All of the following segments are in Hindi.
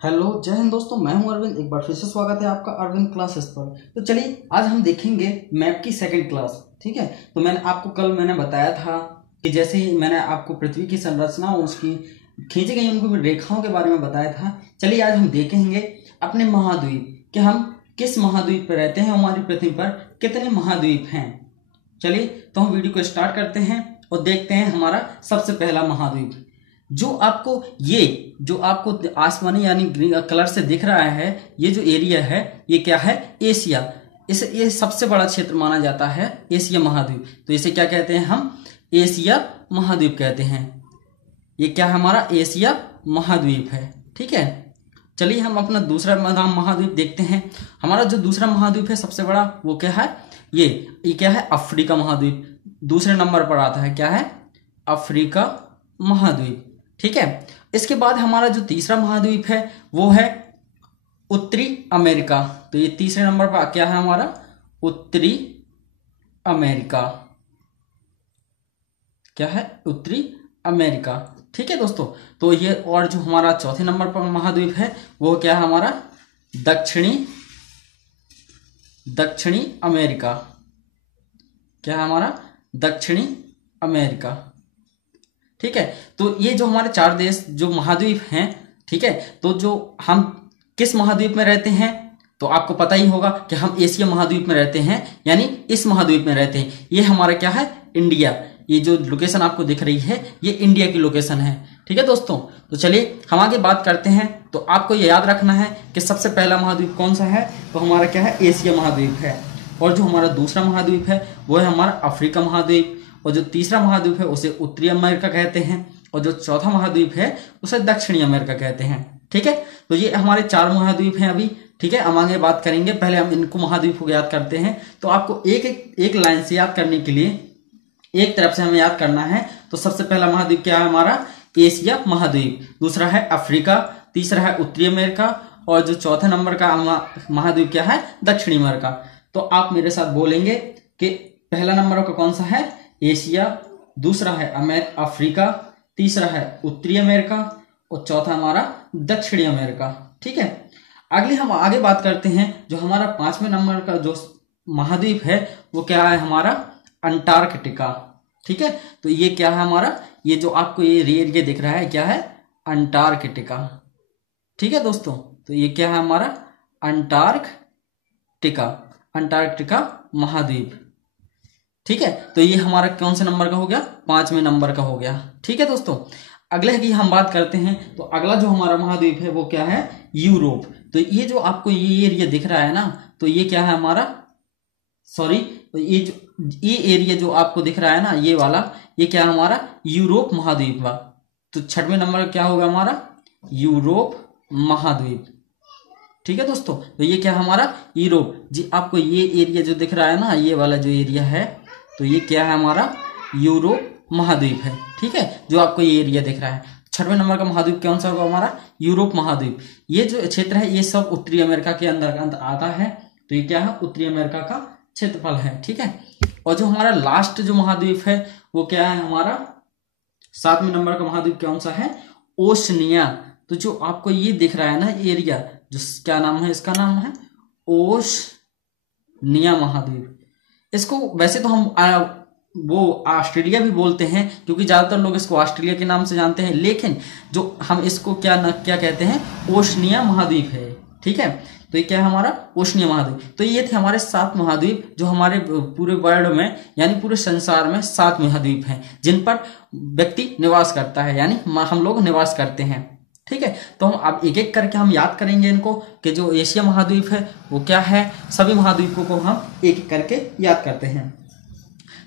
हेलो, जय हिंद दोस्तों। मैं हूं अरविंद। एक बार फिर से स्वागत है आपका अरविंद क्लासेस पर। तो चलिए आज हम देखेंगे मैप की सेकंड क्लास। ठीक है, तो मैंने आपको कल बताया था कि जैसे ही मैंने आपको पृथ्वी की संरचना और उसकी खींची गई उनको रेखाओं के बारे में बताया था। चलिए आज हम देखेंगे अपने महाद्वीप कि हम किस महाद्वीप पर रहते हैं, हमारी पृथ्वी पर कितने महाद्वीप हैं। चलिए तो हम वीडियो को स्टार्ट करते हैं और देखते हैं हमारा सबसे पहला महाद्वीप जो आपको आसमानी यानी ग्रीन कलर से दिख रहा है। ये जो एरिया है ये क्या है? एशिया। ये सबसे बड़ा क्षेत्र माना जाता है एशिया महाद्वीप। तो इसे क्या कहते हैं? हम एशिया महाद्वीप कहते हैं। ये क्या है? हमारा एशिया महाद्वीप है। ठीक है, चलिए हम अपना दूसरा महाद्वीप देखते हैं। हमारा जो दूसरा महाद्वीप है सबसे बड़ा वो क्या है? ये क्या है? अफ्रीका महाद्वीप दूसरे नंबर पर आता है। क्या है? अफ्रीका महाद्वीप। ठीक है, इसके बाद हमारा जो तीसरा महाद्वीप है वो है उत्तरी अमेरिका। तो ये तीसरे नंबर पर क्या है? हमारा उत्तरी अमेरिका। क्या है? उत्तरी अमेरिका। ठीक है दोस्तों, तो ये और जो हमारा चौथे नंबर पर महाद्वीप है वो क्या है? हमारा दक्षिणी अमेरिका। क्या है? हमारा दक्षिणी अमेरिका। ठीक है, तो ये जो हमारे चार देश जो महाद्वीप हैं, ठीक है, तो जो हम किस महाद्वीप में रहते हैं तो आपको पता ही होगा कि हम एशिया महाद्वीप में रहते हैं, यानी इस महाद्वीप में रहते हैं। ये हमारा क्या है? इंडिया। ये जो लोकेशन आपको दिख रही है ये इंडिया की लोकेशन है। ठीक है दोस्तों, तो चलिए हम आगे बात करते हैं। तो आपको ये याद रखना है कि सबसे पहला महाद्वीप कौन सा है? तो हमारा क्या है? एशिया महाद्वीप है। और जो हमारा दूसरा महाद्वीप है वो है हमारा अफ्रीका महाद्वीप। और जो तीसरा महाद्वीप है उसे उत्तरी अमेरिका कहते हैं। और जो चौथा महाद्वीप है उसे दक्षिणी अमेरिका कहते हैं। ठीक है, तो ये हमारे चार महाद्वीप हैं अभी। ठीक है, हम आगे बात करेंगे। पहले हम इनको महाद्वीप को याद करते हैं। तो आपको एक लाइन से याद करने के लिए एक तरफ से हमें याद करना है। तो सबसे पहला महाद्वीप क्या है? हमारा एशिया महाद्वीप। दूसरा है अफ्रीका। तीसरा है उत्तरी अमेरिका। और जो चौथा नंबर का महाद्वीप क्या है? दक्षिणी अमेरिका। तो आप मेरे साथ बोलेंगे कि पहला नंबर का कौन सा है? एशिया। दूसरा है अफ्रीका। तीसरा है उत्तरी अमेरिका और चौथा हमारा दक्षिणी अमेरिका। ठीक है, अगले हम आगे बात करते हैं। जो हमारा पांचवें नंबर का जो महाद्वीप है वो क्या है? हमारा अंटार्कटिका। ठीक है, तो ये क्या है? हमारा ये जो आपको ये एरिया दिख रहा है क्या है? अंटार्कटिका। ठीक है दोस्तों, तो ये क्या है? हमारा अंटार्कटिका महाद्वीप। ठीक है, तो ये हमारा कौन से नंबर का हो गया? पांचवें नंबर का हो गया। ठीक है दोस्तों, अगले की हम बात करते हैं। तो अगला जो हमारा महाद्वीप है वो क्या है? यूरोप। तो ये जो आपको ये एरिया दिख रहा है ना, तो ये क्या है? हमारा तो ये एरिया जो आपको दिख रहा है ना, ये वाला, ये क्या है? हमारा यूरोप महाद्वीप का। तो छठवें नंबर क्या होगा? हमारा यूरोप महाद्वीप। ठीक है दोस्तों, तो ये क्या है? हमारा यूरोप जी। आपको ये एरिया जो दिख रहा है ना, ये वाला जो एरिया है, तो ये क्या है? हमारा यूरोप महाद्वीप है। ठीक है, जो आपको ये एरिया दिख रहा है। छठवें नंबर का महाद्वीप कौन सा होगा? हमारा यूरोप महाद्वीप। ये जो क्षेत्र है ये सब उत्तरी अमेरिका के अंदर आता है। तो ये क्या है? उत्तरी अमेरिका का क्षेत्रफल है। ठीक है, और जो हमारा लास्ट जो महाद्वीप है वो क्या है? हमारा सातवें नंबर का महाद्वीप कौन सा है? ओशनिया। तो जो आपको ये दिख रहा है ना एरिया, जो क्या नाम है? इसका नाम है ओशनिया महाद्वीप। इसको वैसे तो हम वो ऑस्ट्रेलिया भी बोलते हैं, क्योंकि ज्यादातर लोग इसको ऑस्ट्रेलिया के नाम से जानते हैं, लेकिन जो हम इसको क्या कहते हैं? ओशनिया महाद्वीप है। ठीक है, तो ये क्या है? हमारा ओशनिया महाद्वीप। तो ये थे हमारे 7 महाद्वीप जो हमारे पूरे वर्ल्ड में यानी पूरे संसार में 7 महाद्वीप हैं जिन पर व्यक्ति निवास करता है, यानी हम लोग निवास करते हैं। ठीक है, तो हम अब एक एक करके हम याद करेंगे इनको कि जो एशिया महाद्वीप है वो क्या है। सभी महाद्वीपों को हम एक एक करके याद करते हैं।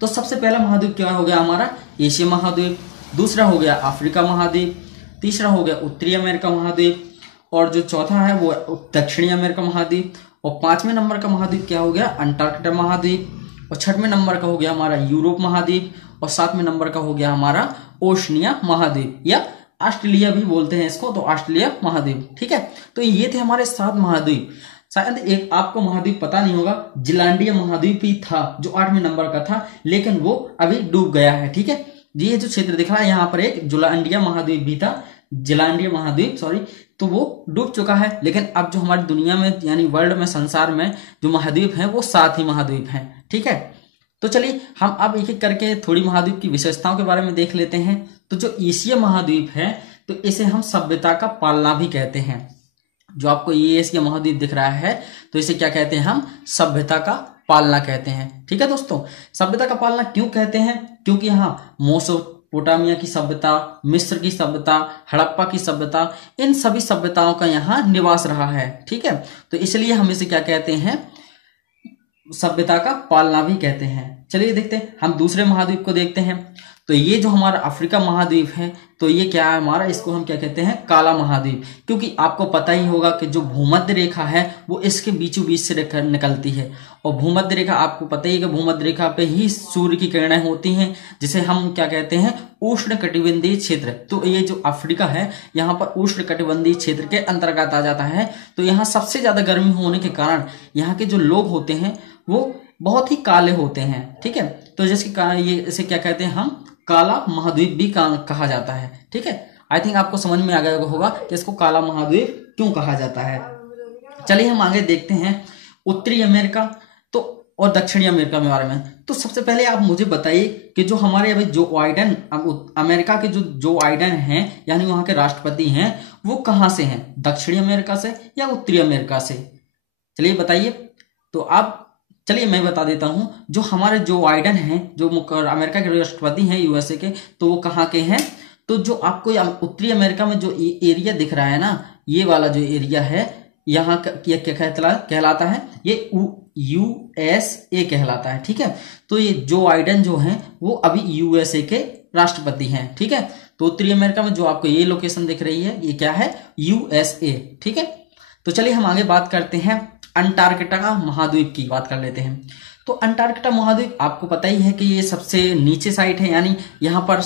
तो सबसे पहला महाद्वीप क्या हो गया? हमारा एशिया महाद्वीप। दूसरा हो गया अफ्रीका महाद्वीप। तीसरा हो गया उत्तरी अमेरिका महाद्वीप। और जो चौथा है वो दक्षिणी अमेरिका महाद्वीप। और पांचवें नंबर का महाद्वीप क्या हो गया? अंटार्कटिका महाद्वीप। और छठवें नंबर का हो गया हमारा यूरोप महाद्वीप। और सातवें नंबर का हो गया हमारा ओशनिया महाद्वीप, या ऑस्ट्रेलिया भी बोलते हैं इसको, तो ऑस्ट्रेलिया महाद्वीप। ठीक है, तो ये थे हमारे 7 महाद्वीप। शायद एक आपको महाद्वीप पता नहीं होगा, जिलांडिया महाद्वीप ही था जो 8वें नंबर का था, लेकिन वो अभी डूब गया है। ठीक है, ये जो क्षेत्र दिख रहा है यहाँ पर एक जुलांडिया महाद्वीप भी था, जिलांडीय महाद्वीप सॉरी, तो वो डूब चुका है। लेकिन अब जो हमारी दुनिया में यानी वर्ल्ड में, संसार में जो महाद्वीप हैं वो 7 ही महाद्वीप हैं। ठीक है, तो चलिए हम अब एक एक करके थोड़ी महाद्वीप की विशेषताओं के बारे में देख लेते हैं। तो जो एशिया महाद्वीप है तो इसे हम सभ्यता का पालना भी कहते हैं। जो आपको ये एशिया महाद्वीप दिख रहा है तो इसे क्या कहते हैं, हम सभ्यता का पालना कहते हैं। ठीक है दोस्तों, सभ्यता का पालना क्यों कहते हैं, क्योंकि यहाँ मेसोपोटामिया की सभ्यता, मिस्र की सभ्यता, हड़प्पा की सभ्यता, इन सभी सभ्यताओं का यहाँ निवास रहा है। ठीक है, तो इसलिए हम इसे क्या कहते हैं, सभ्यता का पालना भी कहते हैं। चलिए देखते हैं, हम दूसरे महाद्वीप को देखते हैं। तो ये जो हमारा अफ्रीका महाद्वीप है तो ये क्या है हमारा, इसको हम क्या कहते हैं, काला महाद्वीप। क्योंकि आपको पता ही होगा कि जो भूमध्य रेखा है वो इसके बीचों बीच से निकलती है, और भूमध्य रेखा आपको पता ही है कि भूमध्य रेखा पे ही सूर्य की किरणें होती हैं, जिसे हम क्या कहते हैं, उष्ण कटिबंधीय क्षेत्र। तो ये जो अफ्रीका है यहाँ पर उष्ण कटिबंधीय क्षेत्र के अंतर्गत आ जाता है। तो यहाँ सबसे ज्यादा गर्मी होने के कारण यहाँ के जो लोग होते हैं वो बहुत ही काले होते हैं। ठीक है, तो जिसके कारण ये इसे क्या कहते हैं, हम काला महाद्वीप भी कहा जाता है। ठीक है, आई थिंक आपको समझ में आ गया होगा कि इसको काला महाद्वीप क्यों कहा जाता है। चलिए हम आगे देखते हैं उत्तरी अमेरिका तो और दक्षिणी अमेरिका के बारे में। तो सबसे पहले आप मुझे बताइए कि जो हमारे अभी जो बाइडेन, अमेरिका के जो बाइडेन हैं यानी वहां के राष्ट्रपति हैं वो कहाँ से हैं, दक्षिणी अमेरिका से या उत्तरी अमेरिका से, चलिए बताइए। तो आप चलिए मैं बता देता हूं, जो हमारे जो बाइडेन हैं, जो अमेरिका के राष्ट्रपति हैं यूएसए के, तो वो कहाँ के हैं, तो जो आपको उत्तरी अमेरिका में जो एरिया दिख रहा है ना, ये वाला जो एरिया है यहाँ क्या कहलाता है, ये यूएसए कहलाता है। ठीक है, तो ये जो बाइडेन जो हैं वो अभी यूएसए के राष्ट्रपति हैं। ठीक है, तो उत्तरी अमेरिका में जो आपको ये लोकेशन दिख रही है ये क्या है, यूएसए। ठीक है, तो चलिए हम आगे बात करते हैं अंटार्कटिका महाद्वीप की बात कर लेते हैं। तो अंटार्कटिका महाद्वीप आपको पता ही है कि ये सबसे नीचे साइड है, यानी यहाँ पर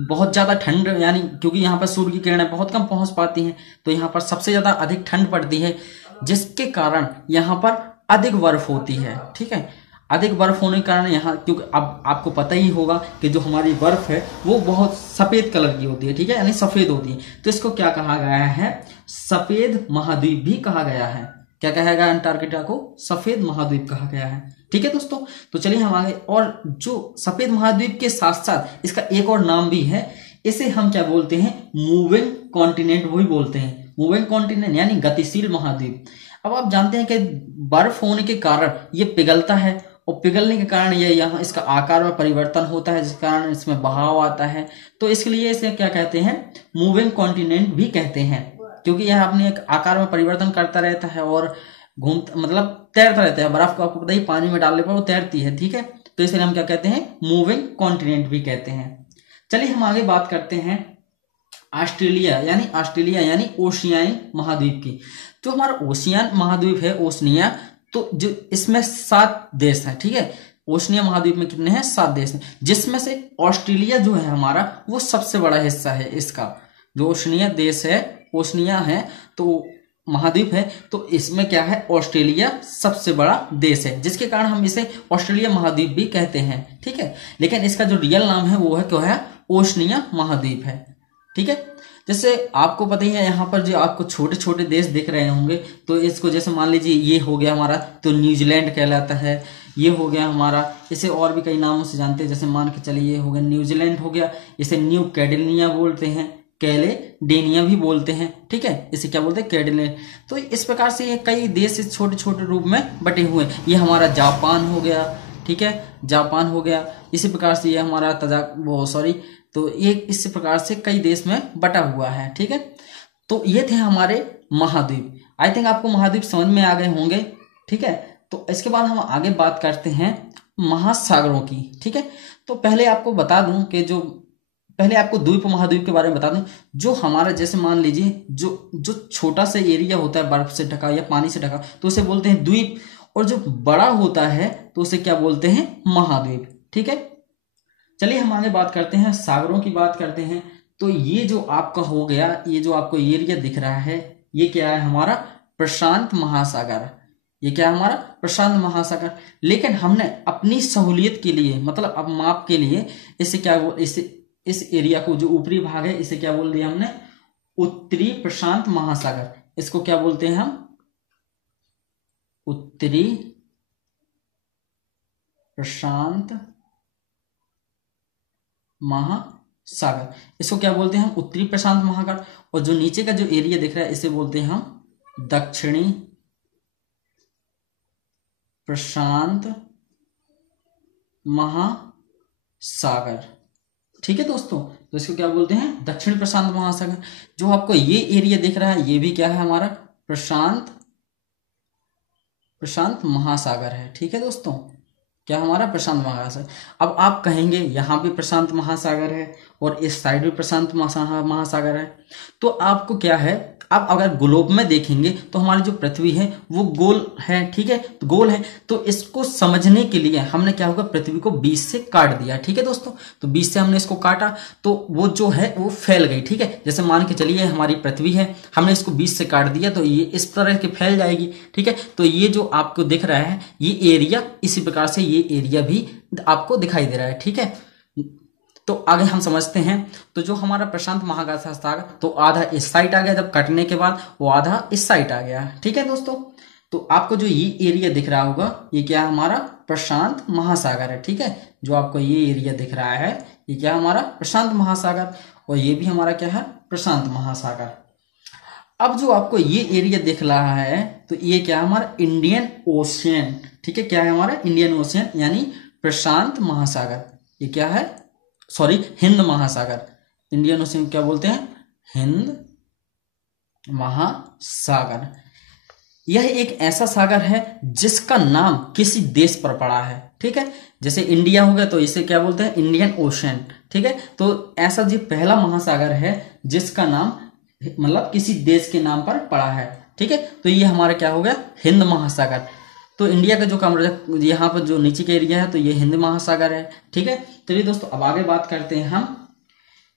बहुत ज्यादा ठंड, यानी क्योंकि यहाँ पर सूर्य की किरणें बहुत कम पहुंच पाती हैं तो यहाँ पर सबसे ज्यादा अधिक ठंड पड़ती है, जिसके कारण यहाँ पर अधिक बर्फ होती है। ठीक है, अधिक बर्फ होने के कारण यहाँ, क्योंकि अब आपको पता ही होगा कि जो हमारी बर्फ है वो बहुत सफेद कलर की होती है। ठीक है, यानी सफेद होती है, तो इसको क्या कहा गया है, सफेद महाद्वीप भी कहा गया है। क्या कहा गया, अंटार्कटिका को सफेद महाद्वीप कहा गया है। ठीक है दोस्तों, तो चलिए हम आगे, और जो सफेद महाद्वीप के साथ साथ इसका एक और नाम भी है, इसे हम क्या बोलते हैं, मूविंग कॉन्टिनेंट भी बोलते हैं। मूविंग कॉन्टिनेंट यानी गतिशील महाद्वीप। अब आप जानते हैं कि बर्फ होने के कारण ये पिघलता है, और पिघलने के कारण ये यहाँ इसका आकार में परिवर्तन होता है, जिस कारण इसमें बहाव आता है। तो इसके लिए इसे क्या कहते हैं, मूविंग कॉन्टिनेंट भी कहते हैं, क्योंकि यह अपने एक आकार में परिवर्तन करता रहता है और मतलब तैरता रहता है। बर्फ को आपको पता ही पानी में डालने पर वो तैरती है। ठीक है, तो इसलिए हम क्या कहते हैं, मूविंग कॉन्टिनेंट भी कहते हैं। चलिए हम आगे बात करते हैं ऑस्ट्रेलिया यानी ओशियानी महाद्वीप की। जो हमारा ओशियन महाद्वीप है, ओशनिया, तो जो इसमें 7 देश हैं। ठीक है, ओशनिया महाद्वीप में कितने हैं, 7 देश हैं, जिसमें से ऑस्ट्रेलिया जो है हमारा वो सबसे बड़ा हिस्सा है। इसका जो ओशनिया देश है, ओशनिया है तो महाद्वीप है, तो इसमें क्या है, ऑस्ट्रेलिया सबसे बड़ा देश है, जिसके कारण हम इसे ऑस्ट्रेलिया महाद्वीप भी कहते हैं। ठीक है, लेकिन इसका जो रियल नाम है वो है क्या है, ओशनिया महाद्वीप है। ठीक है, जैसे आपको पता ही है यहाँ पर जो आपको छोटे छोटे देश दिख रहे होंगे, तो इसको जैसे मान लीजिए ये हो गया हमारा, तो न्यूजीलैंड कहलाता है। ये हो गया हमारा, इसे और भी कई नामों से जानते हैं, जैसे मान के चलिए ये हो गया न्यूजीलैंड हो गया, इसे न्यू कैडेलिया बोलते हैं, कैलेडेनिया भी बोलते हैं। ठीक है, इसे क्या बोलते हैं, कैडेलिया। तो इस प्रकार से ये कई देश इस छोटे छोटे रूप में बटे हुए हैं। ये हमारा जापान हो गया। ठीक है, जापान हो गया। इसी प्रकार से ये हमारा तो ये इस प्रकार से कई देश में बटा हुआ है। ठीक है, तो ये थे हमारे महाद्वीप। आई थिंक आपको महाद्वीप समझ में आ गए होंगे। ठीक है, तो इसके बाद हम आगे बात करते हैं महासागरों की। ठीक है, तो पहले आपको बता दूं कि पहले आपको द्वीप महाद्वीप के बारे में बता दूं। जो हमारा जैसे मान लीजिए जो छोटा सा एरिया होता है बर्फ से ढका या पानी से ढका, तो उसे बोलते हैं द्वीप, और जो बड़ा होता है तो उसे क्या बोलते हैं, महाद्वीप। ठीक है, चलिए हम आगे बात करते हैं, सागरों की बात करते हैं। तो ये जो आपका हो गया, ये जो आपको एरिया दिख रहा है, ये क्या है, हमारा प्रशांत महासागर। ये क्या है, हमारा प्रशांत महासागर। लेकिन हमने अपनी सहूलियत के लिए, मतलब अब माप के लिए, इसे क्या इस एरिया को जो ऊपरी भाग है इसे क्या बोल दिया हमने, उत्तरी प्रशांत महासागर, इसको क्या बोलते हैं हम? उत्तरी प्रशांत महासागर, इसको क्या बोलते हैं हम? उत्तरी प्रशांत महासागर। और जो नीचे का जो एरिया दिख रहा है इसे बोलते हैं हम दक्षिणी प्रशांत महासागर। ठीक है दोस्तों, तो इसको क्या बोलते हैं? दक्षिण प्रशांत महासागर। जो आपको ये एरिया दिख रहा है ये भी क्या है? हमारा प्रशांत महासागर है। ठीक है दोस्तों, क्या हमारा? प्रशांत महासागर। अब आप कहेंगे यहाँ भी प्रशांत महासागर है और इस साइड भी प्रशांत महासागर है, तो आपको क्या है, आप अगर ग्लोब में देखेंगे तो हमारी जो पृथ्वी है वो गोल है। ठीक है, तो गोल है, तो इसको समझने के लिए हमने क्या होगा, पृथ्वी को 20 से काट दिया। ठीक है दोस्तों, तो 20 से हमने इसको काटा तो वो जो है वो फैल गई। ठीक है, जैसे मान के चलिए हमारी पृथ्वी है, हमने इसको 20 से काट दिया तो ये इस तरह के फैल जाएगी। ठीक है, तो ये जो आपको दिख रहा है ये एरिया, इसी प्रकार से ये एरिया भी आपको दिखाई दे रहा है। ठीक है, तो आगे हम समझते हैं। तो जो हमारा प्रशांत महासागर, तो आधा इस साइड आ गया जब कटने के बाद, वो आधा इस साइड आ गया। ठीक है दोस्तों, तो आपको जो ये एरिया दिख रहा होगा ये क्या है? हमारा प्रशांत महासागर है। ठीक है, जो आपको ये एरिया दिख रहा है ये क्या है? हमारा प्रशांत महासागर, और ये भी हमारा क्या है? प्रशांत महासागर। अब जो आपको ये एरिया दिख रहा है तो ये क्या है? हमारा इंडियन ओशियन। ठीक है, क्या है? हमारा इंडियन ओशियन यानी प्रशांत महासागर। ये क्या है? सॉरी, हिंद महासागर। इंडियन ओशियन क्या बोलते हैं? हिंद महासागर। यह एक ऐसा सागर है जिसका नाम किसी देश पर पड़ा है। ठीक है, जैसे इंडिया हो गया तो इसे क्या बोलते हैं? Indian ocean. ठीक है, तो ऐसा जो पहला महासागर है जिसका नाम मतलब किसी देश के नाम पर पड़ा है। ठीक है, तो ये हमारा क्या हो गया? हिंद महासागर। तो इंडिया का जो कमरा यहाँ पर जो नीचे का एरिया है तो ये हिंद महासागर है। ठीक है, चलिए दोस्तों अब आगे बात करते हैं हम।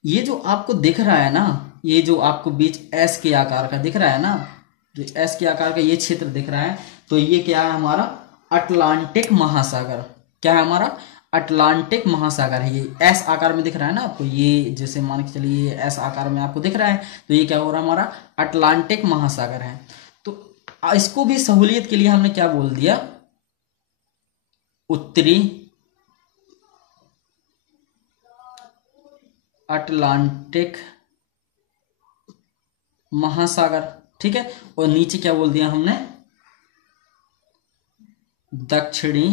ये जो आपको दिख रहा है ना, ये जो आपको बीच एस के आकार का दिख रहा है ना, जो एस के आकार का ये क्षेत्र दिख रहा है, तो ये क्या है? हमारा अटलांटिक महासागर। क्या है? हमारा अटलांटिक महासागर है। ये एस आकार में दिख रहा है ना आपको, ये जैसे मान के चलिए ये एस आकार में आपको दिख रहा है, तो ये क्या हो रहा है? हमारा अटलांटिक महासागर है। तो इसको भी सहूलियत के लिए हमने क्या बोल दिया? उत्तरी अटलांटिक महासागर। ठीक है, और नीचे क्या बोल दिया हमने? दक्षिणी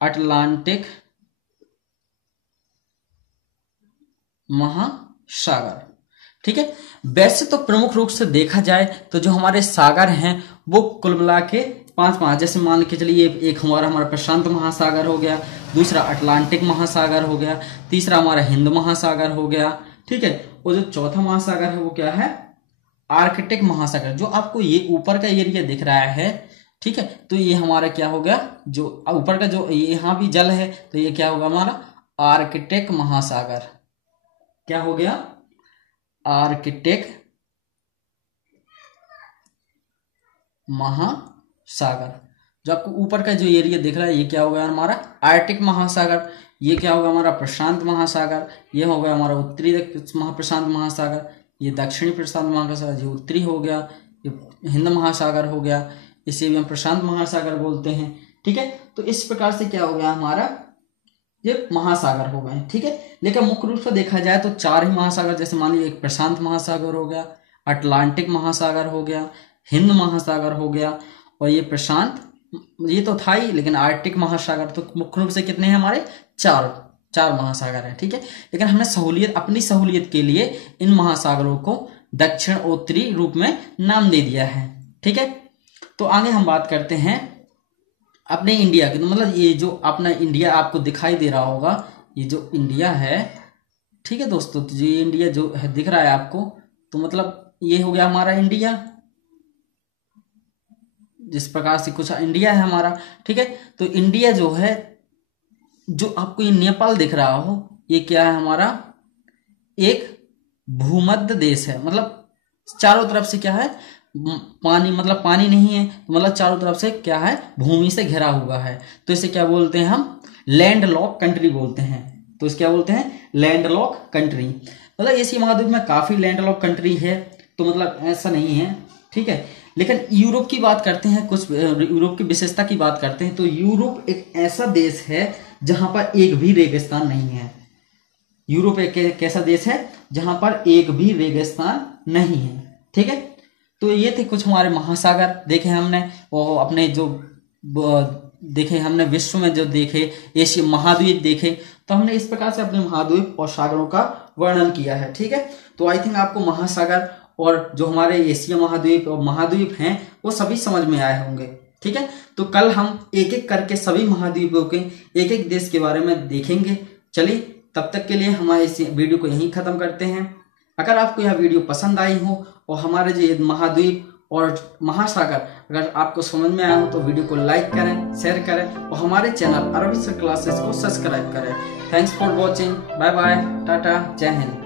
अटलांटिक महासागर। ठीक है, वैसे तो प्रमुख रूप से देखा जाए तो जो हमारे सागर हैं वो कुल मिला के 5 जैसे मान के चलिए एक हमारा प्रशांत महासागर हो गया, दूसरा अटलांटिक महासागर हो गया, तीसरा हमारा हिंद महासागर हो गया। ठीक है, और जो चौथा महासागर है वो क्या है? आर्कटिक महासागर। जो आपको ये ऊपर का एरिया दिख रहा है, ठीक है, तो ये हमारा क्या हो गया? जो ऊपर का जो यहाँ भी जल है तो ये क्या होगा? हमारा आर्कटिक महासागर। क्या हो गया? आर्कटिक महासागर। जो आपको ऊपर का जो एरिया दिख रहा है ये क्या होगा? हमारा आर्कटिक महासागर। ये क्या होगा? हमारा प्रशांत महासागर। ये हो गया हमारा उत्तरी प्रशांत महासागर, ये दक्षिणी प्रशांत महासागर, ये उत्तरी हो गया, ये हिंद महासागर हो गया, इसे भी हम प्रशांत महासागर बोलते हैं। ठीक है, तो इस प्रकार से क्या हो गया? हमारा ये महासागर हो गए। ठीक है, लेकिन मुख्य रूप से देखा जाए तो 4 ही महासागर, जैसे मान लीजिए एक प्रशांत महासागर हो गया, अटलांटिक महासागर हो गया, हिंद महासागर हो गया, और ये प्रशांत, ये तो था ही, लेकिन आर्कटिक महासागर। तो मुख्य रूप से कितने हैं हमारे? 4 महासागर है। ठीक है, लेकिन हमने सहूलियत, अपनी सहूलियत के लिए इन महासागरों को दक्षिण उत्तरी रूप में नाम दे दिया है। ठीक है, तो आगे हम बात करते हैं अपने इंडिया की। तो मतलब ये जो अपना इंडिया आपको दिखाई दे रहा होगा, ये जो इंडिया है, ठीक है दोस्तों, तो ये इंडिया जो है दिख रहा है आपको, तो मतलब ये हो गया हमारा इंडिया, जिस प्रकार से कुछ इंडिया है हमारा। ठीक है, तो इंडिया जो है, जो आपको ये नेपाल दिख रहा हो, ये क्या है? हमारा एक भूमध्य देश है। मतलब चारों तरफ से क्या है? पानी, मतलब पानी नहीं है, तो मतलब चारों तरफ से क्या है? भूमि से घिरा हुआ है। तो इसे क्या बोलते हैं हम? लैंड लॉक कंट्री बोलते हैं। तो इसे क्या बोलते हैं? Land lock country. मतलब एशिया महाद्वीप में काफी लैंडलॉक कंट्री है, तो मतलब ऐसा नहीं है, ठीक है। लेकिन यूरोप की बात करते हैं, कुछ यूरोप की विशेषता की बात करते हैं, तो यूरोप एक ऐसा देश है जहां पर एक भी रेगिस्तान नहीं है। यूरोप एक ऐसा देश है जहां पर एक भी रेगिस्तान नहीं है, ठीक है। तो ये थे कुछ हमारे महासागर देखे हमने, और अपने जो देखे हमने विश्व में जो देखे एशिया महाद्वीप देखे, तो हमने इस प्रकार से अपने महाद्वीप और सागरों का वर्णन किया है, ठीक है। तो आई थिंक आपको महासागर और जो हमारे एशिया महाद्वीप और महाद्वीप हैं वो सभी समझ में आए होंगे, ठीक है। तो कल हम एक एक करके सभी महाद्वीपों के एक एक देश के बारे में देखेंगे। चलिए तब तक के लिए हमारे इस वीडियो को यहीं खत्म करते हैं। अगर आपको यह वीडियो पसंद आई हो और हमारे जो महाद्वीप और महासागर अगर आपको समझ में आया हो तो वीडियो को लाइक करें, शेयर करें और हमारे चैनल अरविंद सर क्लासेस को सब्सक्राइब करें। Thanks for watching, bye bye, tata, जय हिंद।